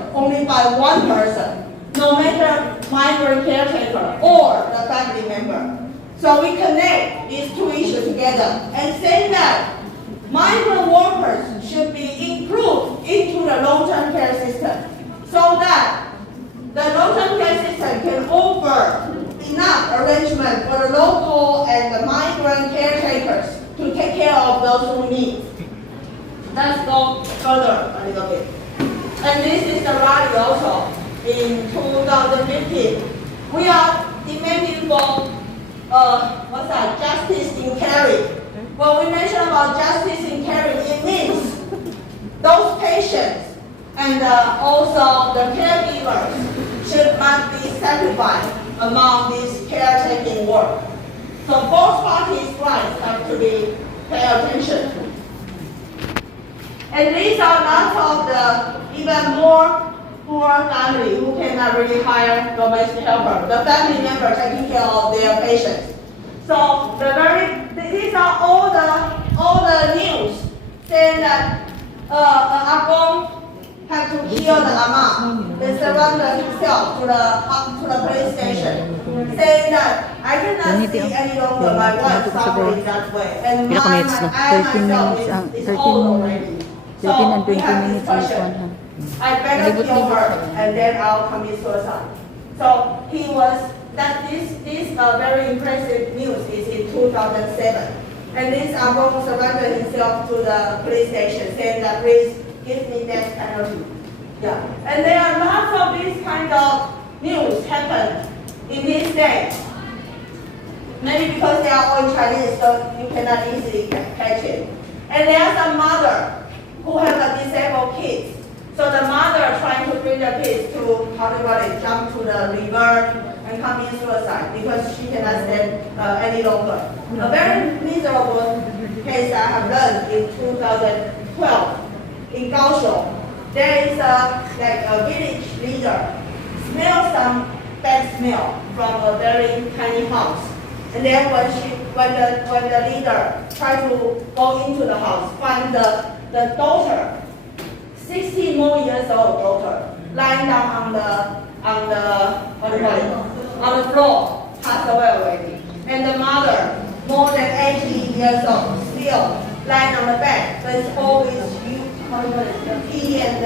handled only by one person, no matter migrant caretaker or the family member. So we connect these two issues together and say that migrant workers should be included into the long-term care system so that the long-term care system can offer enough arrangement for the local and the migrant caretakers to take care of those who need. Let's go further a little bit. And this is the rally also in 2015. We are demanding for justice in caring. When we mention about justice in caring, it means those patients and also the caregivers should not be sacrificed among this caretaking work. So both parties' rights have to be paid attention to. And these are lots of the even more poor family who cannot really hire domestic helper. The family member taking care of their patients. So these are all the news saying that Agong had to kill the Ama. They surrendered himself to the police station, saying that I cannot see any longer my wife suffering that way, and I myself is old already. So we have this question. I better kill her and then I'll commit suicide. So he was this very impressive news is in 2007, and this Agong surrendered himself to the police station, saying that please give me death penalty. Yeah, and there are lots of these kind of news happen in these days. Maybe because they are all Chinese, so you cannot easily catch it. And there are some mother who have a disabled kids. So the mother trying to bring the kids to jump to the river and commit suicide because she cannot stand any longer. A very miserable case I have learned in 2012 in Kaohsiung. There is a village leader smells some bad smell from a very tiny house, and then when the leader tried to go into the house, find the daughter, 60 more years old daughter, lying down on the floor, passed away already, and the mother, more than 80 years old, still lying on the bed, but it's always tea and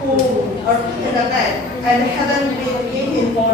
food or in the bed, and haven't been eaten for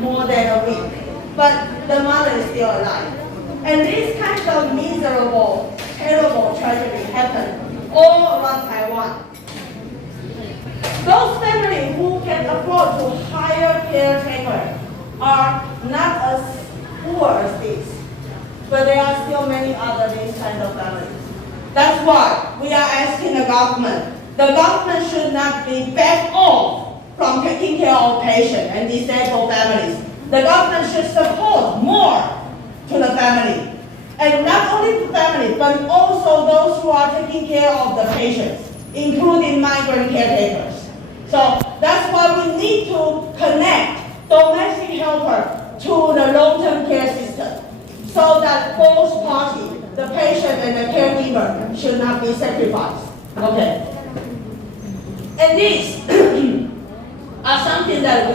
more than a week. But the mother is still alive. And this kind of miserable, terrible tragedy happened all around Taiwan. Those families who can afford to hire caretakers are not as poor as this, but there are still many other these kind of families. That's why we are asking the government. The government should not be backed off from taking care of patients and disabled families. The government should support more to the family. And not only the family, but also those who are taking care of the patients, including migrant caretakers. So that's why we need to connect domestic helper to the long-term care system so that both parties, the patient and the caregiver, should not be sacrificed. Okay. And these are something that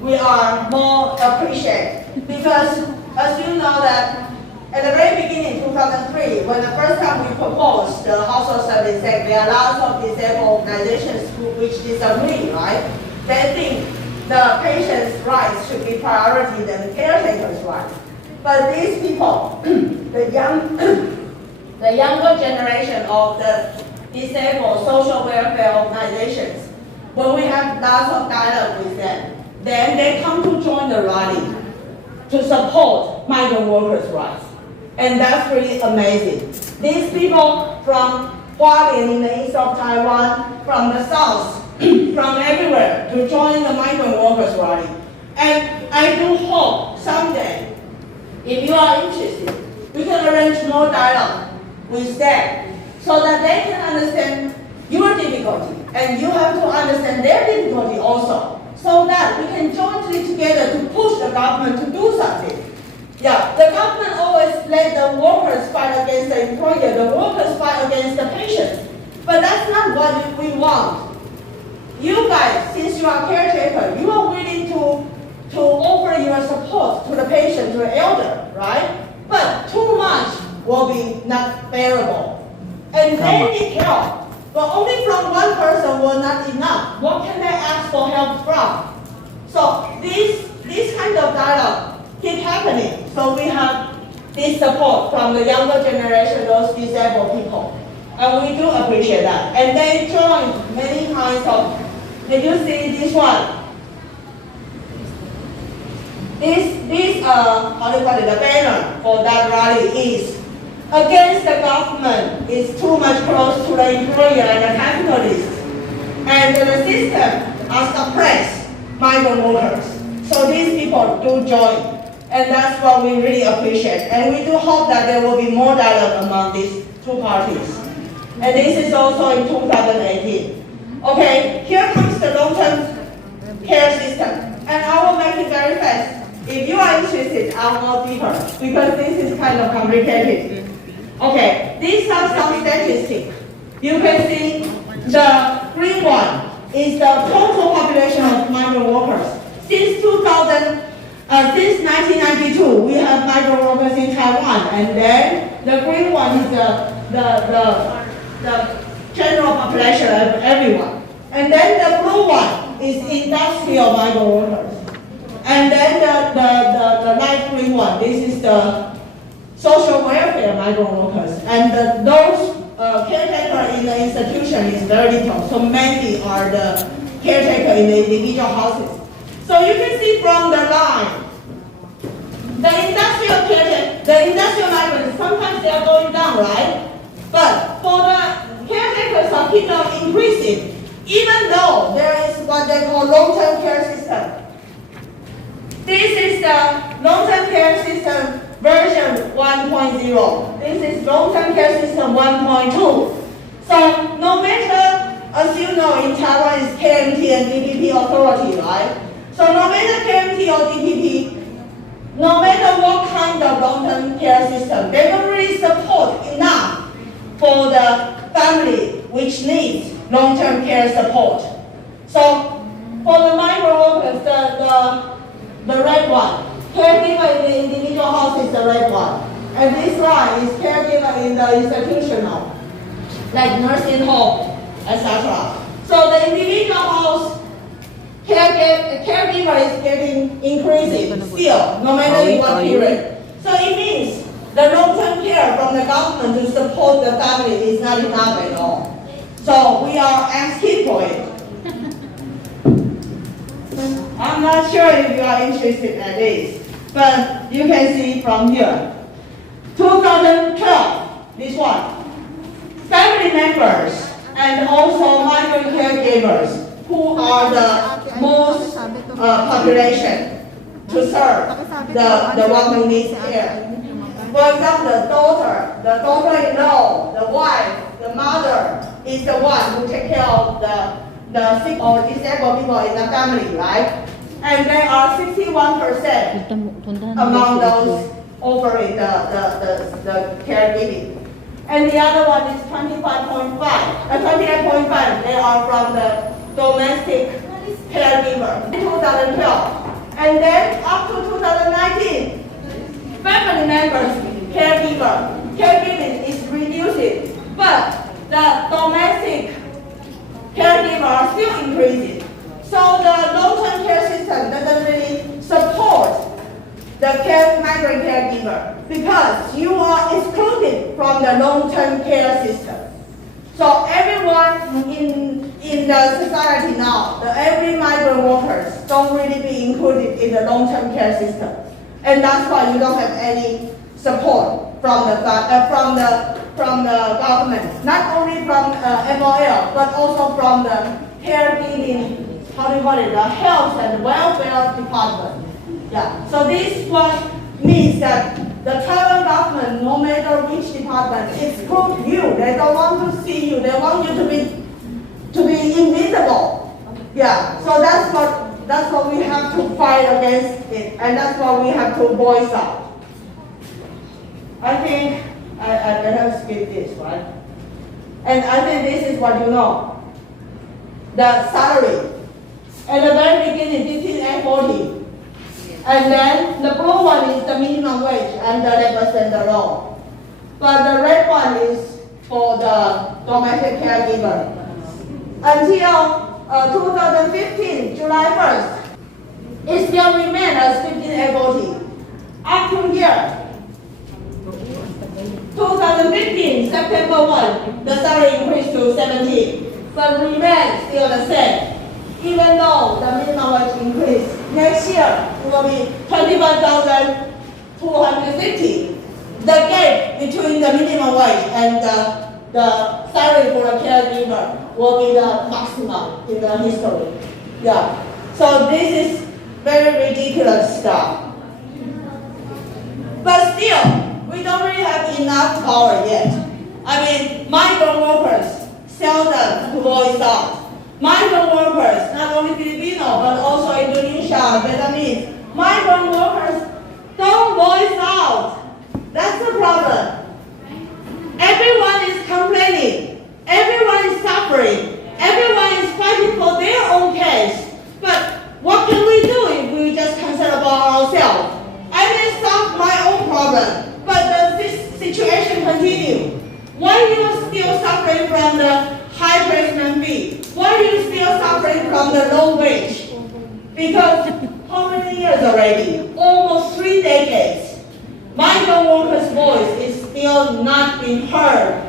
we are more appreciate, because as you know that at the very beginning, 2003, when the first time we proposed the Household Service Act, there are lots of disabled organizations which disagree, right? They think the patient's rights should be priority than the caretaker's rights. But these people, the younger generation of the disabled social welfare organizations, when we have lots of dialogue with them, then they come to join the rally to support migrant workers' rights. And that's really amazing. These people from Hualien in the east of Taiwan, from the south, from everywhere, to join the migrant workers' rally. And I do hope someday, if you are interested, we can arrange more dialogue with them so that they can understand your difficulty and you have to understand their difficulty also, so that we can jointly together to push the government to do something. Yeah, the government always let the workers fight against the employer, the workers fight against the patients. But that's not what we want. you guys, since you are caretaker, you are willing to offer your support to the patient, to the elder, right? But too much will be not bearable. And they need help. But only from one person will not enough. What can they ask for help from? So this kind of dialogue keep happening. So we have this support from the younger generation, those disabled people. And we do appreciate that. And they join many kinds of, did you see this one? This how do you call it, the banner for that rally is against the government is too much close to the employer and the capitalist. And the system has suppressed migrant workers. So these people do join. And that's what we really appreciate. And we do hope that there will be more dialogue among these two parties. And this is also in 2018. Okay, here comes the long-term care system. And I will make it very fast. If you are interested, I'll go deeper because this is kind of complicated. Okay, these are some statistics. You can see the green one is the total population of migrant workers. Since 1992, we have migrant workers in Taiwan, and then the green one is the general population of everyone. And then the blue one is industrial migrant workers. And then the light green one, this is the social welfare migrant workers. And those caretakers in the institution is very little. So many are the caretaker in the individual houses. So you can see from the line, the industrial migrants, sometimes they are going down, right? But for the caretakers are keep on increasing, even though there is what they call long-term care system. This is the long-term care system version 1.0. This is long-term care system 1.2. So no matter, as you know, in Taiwan is KMT and DPP authority, right? So no matter KMT or DPP, no matter what kind of long-term care system, they don't really support enough for the family which needs long-term care support. So for the migrant workers, the red one, caregiver in the individual house is the red one. And this line is caregiver in the institutional, like nursing home, etc. So the individual house caregiver is getting increasing still, no matter in what period. So it means the long-term care from the government to support the family is not enough at all. So we are asking for it. I'm not sure if you are interested in this, but you can see from here. 2012, this one. Family members and also migrant caregivers who are the most population to serve the one who needs care. For example, the daughter-in-law, the wife, the mother is the one who takes care of the sick or disabled people in the family, right? And there are 61% among those offering the caregiving. And the other one is 25.5. 28.5, they are from the domestic caregiver in 2012. And then up to 2019, family members caregiving is reducing, but the domestic caregiver are still increasing. So the long-term care system doesn't really support the migrant caregiver because you are excluded from the long-term care system. So everyone in the society now, every migrant workers don't really be included in the long-term care system. And that's why you don't have any support from the government, not only from MOL, but also from the caregiving, how do you call it, the health and welfare department. Yeah. So this one means that the Taiwan government, no matter which department, exclude you. They don't want to see you. They want you to be invisible. Yeah. So that's what we have to fight against it, and that's what we have to voice out. I think I better skip this, right? And I think this is what you know. the salary. At the very beginning, 15 and 40. And then the blue one is the minimum wage and the labor standard law. But the red one is for the domestic caregiver. Until 2015, July 1st, it still remained as 15 and 40. Up to here, 2015, September 1, the salary increased to 17, but remains still the same. Even though the minimum wage increased, next year it will be 21,250. The gap between the minimum wage and the salary for a caregiver will be the maximum in the history. Yeah. So this is very ridiculous stuff. But still, we don't really have enough power yet. I mean, migrant workers seldom voice out. Migrant workers, not only Filipino, but also Indonesia, Vietnamese, migrant workers don't voice out. That's the problem. Everyone is complaining. Everyone is suffering. Everyone is fighting for their own case. But what can we do if we just concern about ourselves? I may solve my own problem, but this situation continues. Why are you still suffering from the high placement fee? Why are you still suffering from the low wage? Because how many years already? Almost 3 decades. Migrant workers' voice is still not being heard.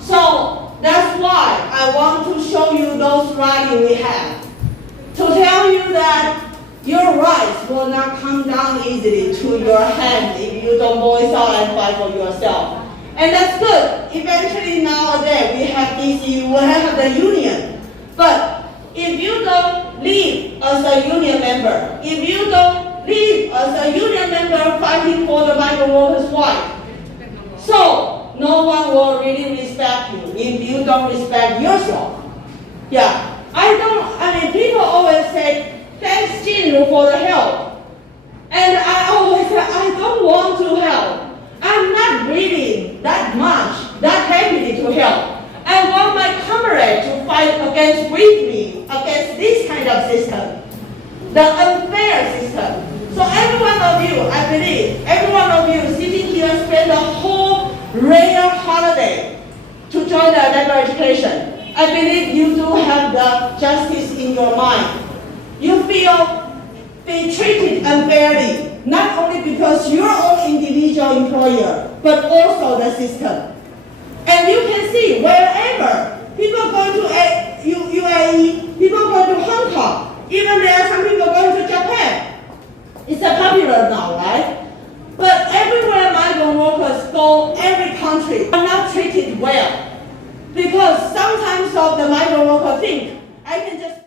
So that's why I want to show you those rallies we have. To tell you that your rights will not come down easily to your hand if you don't voice out and fight for yourself. And that's good. Eventually nowadays we have DC, we have the union. But if you don't live as a union member, if you don't live as a union member fighting for the migrant workers' rights, so no one will really respect you if you don't respect yourself. Yeah. People always say, thanks Jin for the help. And I always say, I don't want to help. I'm not really that much, that happy to help. I want my comrade to fight with me, against this kind of system, the unfair system. So every one of you, I believe, every one of you sitting here spend a whole rare holiday to join the labor education. I believe you do have the justice in your mind. You feel being treated unfairly, not only because your own individual employer, but also the system. And you can see wherever people go to UAE, people go to Hong Kong, even there are some people going to Japan. It's a popular now, right? But everywhere migrant workers go, every country are not treated well. Because sometimes of the migrant workers think, I can just